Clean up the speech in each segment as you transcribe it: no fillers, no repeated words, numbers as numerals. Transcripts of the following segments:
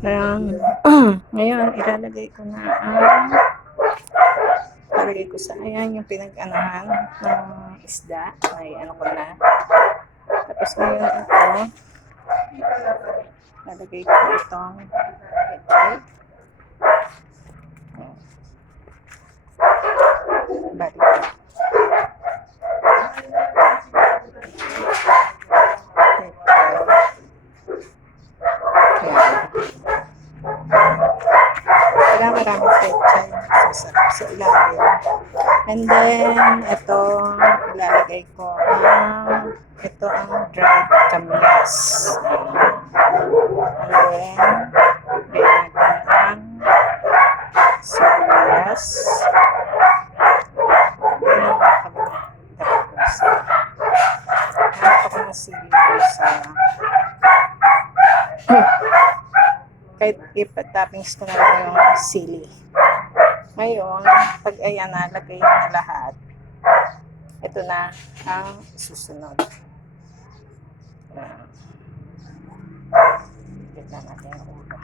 Ayan. Ngayon, ilalagay ko sa, ayan, yung pinag-anahan ng isda. Ay, ano ko na. Tapos ngayon ito, lalagay ko itong pechay. Balik. Maraming pechay. Sasarap sa ilalim. And then, ito, ilalagay ko ito ang dried kamyas. And then, lagyan natin ang sibuyas. Kahit ipatoppings ko na lang yung sili. Ngayon, pag ayan nalagay na lahat, ito na ang susunod. Tignan natin yung ulo.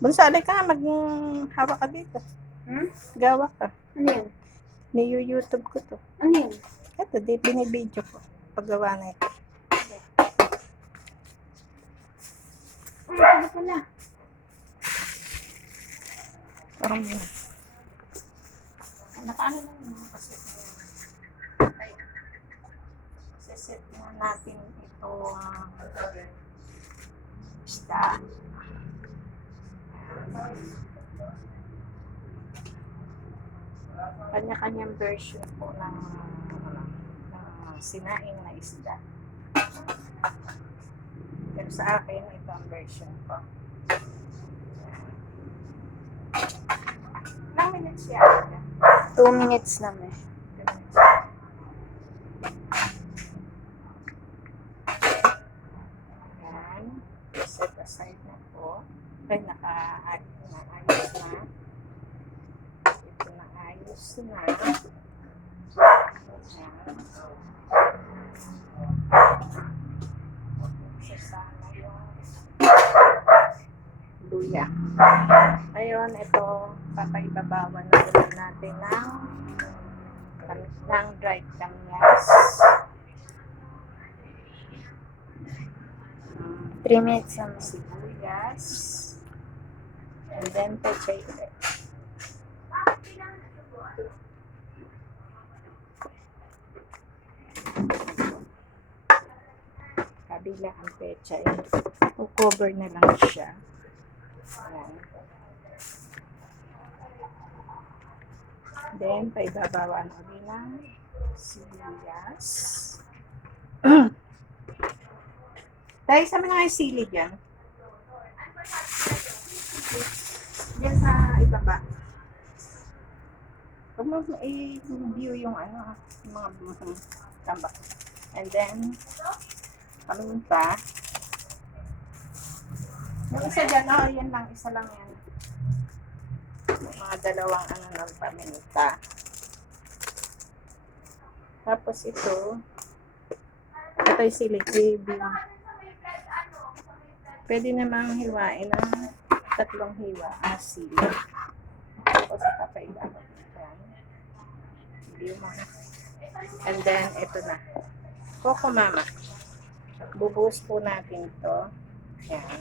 Bunsali ka, mag-hawa ka dito. Gawa ka. Ano yun? Ni-YouTube ko to. Ano yun? Ito, binibidyo ko. Paggawa na ito. Ay, ano pala? Parang yun. Nakaano lang yun kasi. Ay, set na natin ito isda. Kanya-kanyang version po ng sinaing na isda. Pero sa akin, ito ang version ko. Ilang minutes yan? 2 minutes naman. Ayan. Set aside na po. Ay, nakaayos na. Ito na ayos na. Sasama yung luya. Ngayon, ito, papaibabawan na natin ng dried kamyas. 3 minutes naman. Sibuyas. And then, pechay ulit. Kabila ang pechay. I-cover na lang siya. Ayan. Then, paibabawan ulit ng sibuyas. Dahil sa mga sili dyan. Diyan sa ibaba. Huwag mo i-view yung mga tambak. And then, paminta. Yung isa dyan, yan lang, isa lang yan. Mga dalawang ng paminta. Tapos ito yung sili gravy. Pwede namang hiwain ng 3 hiwa ang sili. Tapos ipapailaban yan. And then, ito na. Coco Mama. Bubuhos po natin ito. Yan.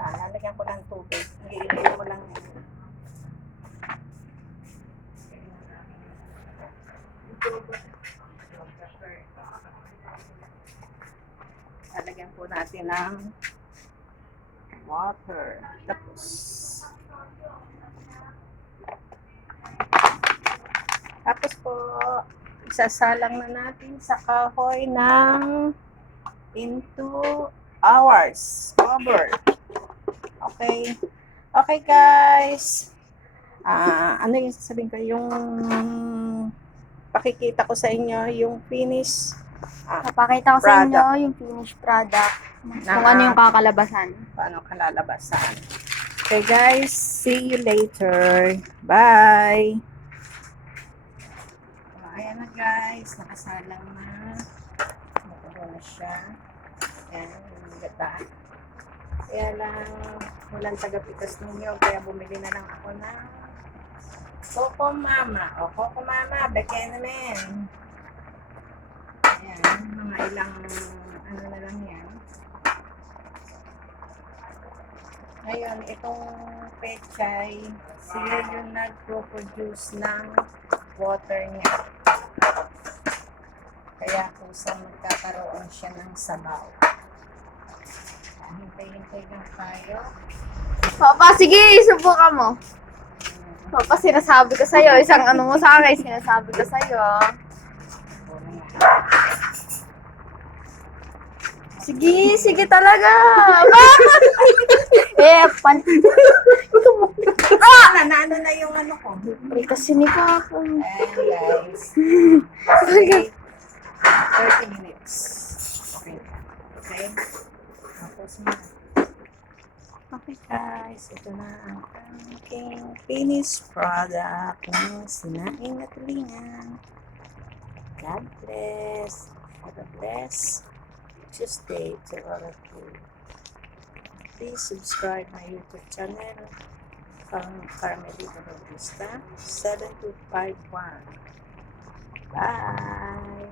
Lalagyan ko ng tubig. Iilagay mo lang yan. Lalagyan po natin ng water. Tapos po, isasalang na natin sa kahoy ng 2 hours. Cover. Okay. Okay, guys. Ano yung sasabihin ko? Yung pakikita ko sa inyo yung finish. Napakita ko sa inyo yung finished product. Kung ano yung kakalabasan. Paano kalalabasan. Okay, guys. See you later. Bye. ayan na guys, nakasalang na. Natulo na siya. Ayan, yung gata. Kaya lang, walang tagapitas ninyo, kaya bumili na lang ako ng Coco Mama. O, Coco Mama, beke naman. Ayan, mga ilang, ano na lang yan. Ngayon, itong pechay, sila yung nagpo-produce ng water niya. Kaya kusang magkakaroon siya ng sabaw. Hintay-hintay lang tayo. Papa, sige, subukan mo. Papa, sinasabi ko sa'yo. Isang ano mo sa akin, sinasabi ko sa'yo. Sige, sige talaga. Bakit? Ano na yung ano ko? Kasi ni Papa. Ayan guys. Okay. 30 minutes. Okay. Okay. Tapos na. Okay guys, ito na ang aking finished product ng sinaing na tulingan. God bless. Have a blessed Tuesday to all of you. Please subscribe my YouTube channel, Carmelita Bautista 7251. Bye!